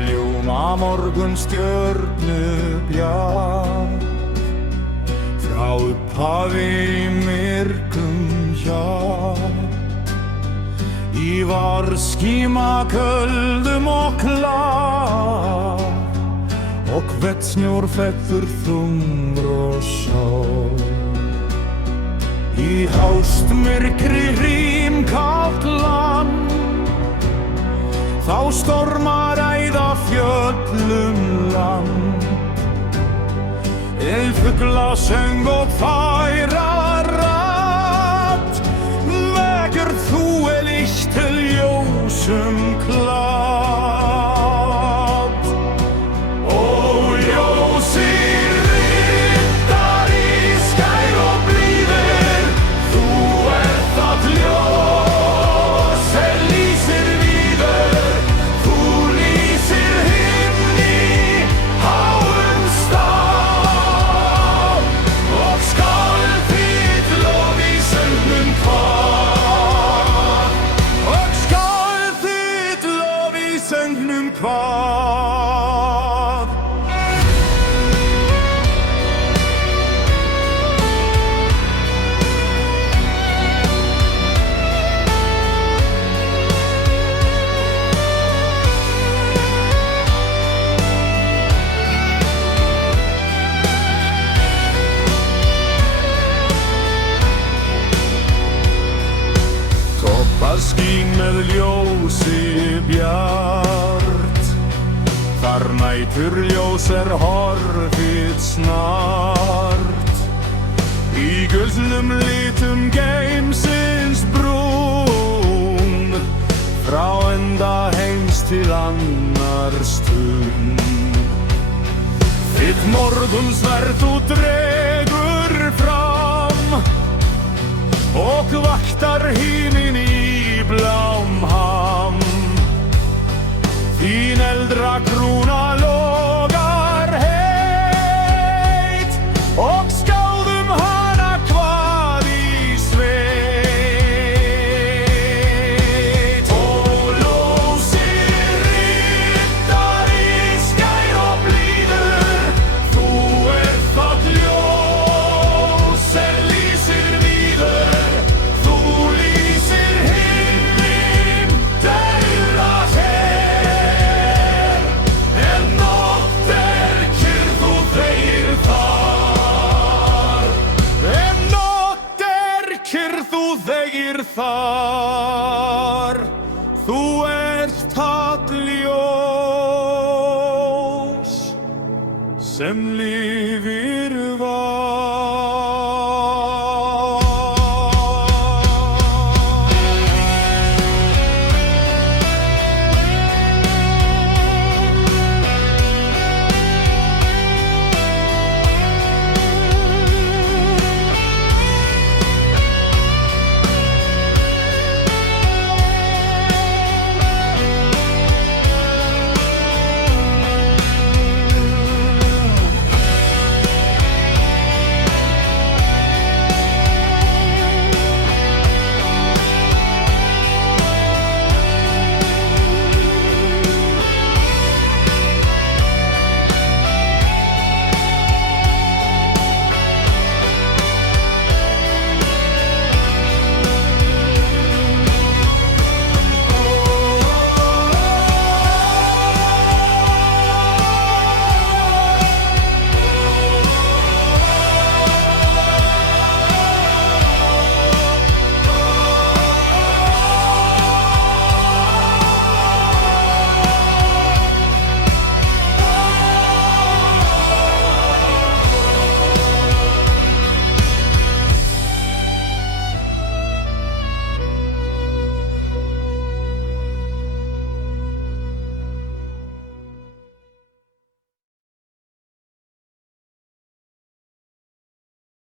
með ljóma morgunstjörnu bjart. Frá upphafi í myrkum hjá, í varskíma köldum og klár, og vettsnjór fellur þungur og sár. Í hástmyrkri hrímkált land, þá stormar æða fjöllum land. Eldfugla söng og færa radd, vekur þú licht til ljósum kladd. Ó, ljósir riddari, skær og blíðir, þú ert það ljós lýsir víður. Þú lýsir himni háum stað, og skal þitt lof í söngnum kvað. Og skal þitt lof í söngnum kvað. Toppað skín með ljósi bjart, þar næturljós horfið snart. Í gullnum litum geimsins brún, frá enda heims til annars stund. Þitt morgunsverð þú dregur fram, og vaktar himinn í blám ham. Þín eldra krúna logar heit, og skáðum hana hvað í sveit. Ó, ljósir riddari, skær og blíður, þú ert það ljós lýsir víður. Þú lýsir himnin þeirra her, en nótt kyrr þú þegir þar. En nótt kyrr þú þegir þar. Þú ert það ljós sem lifir var.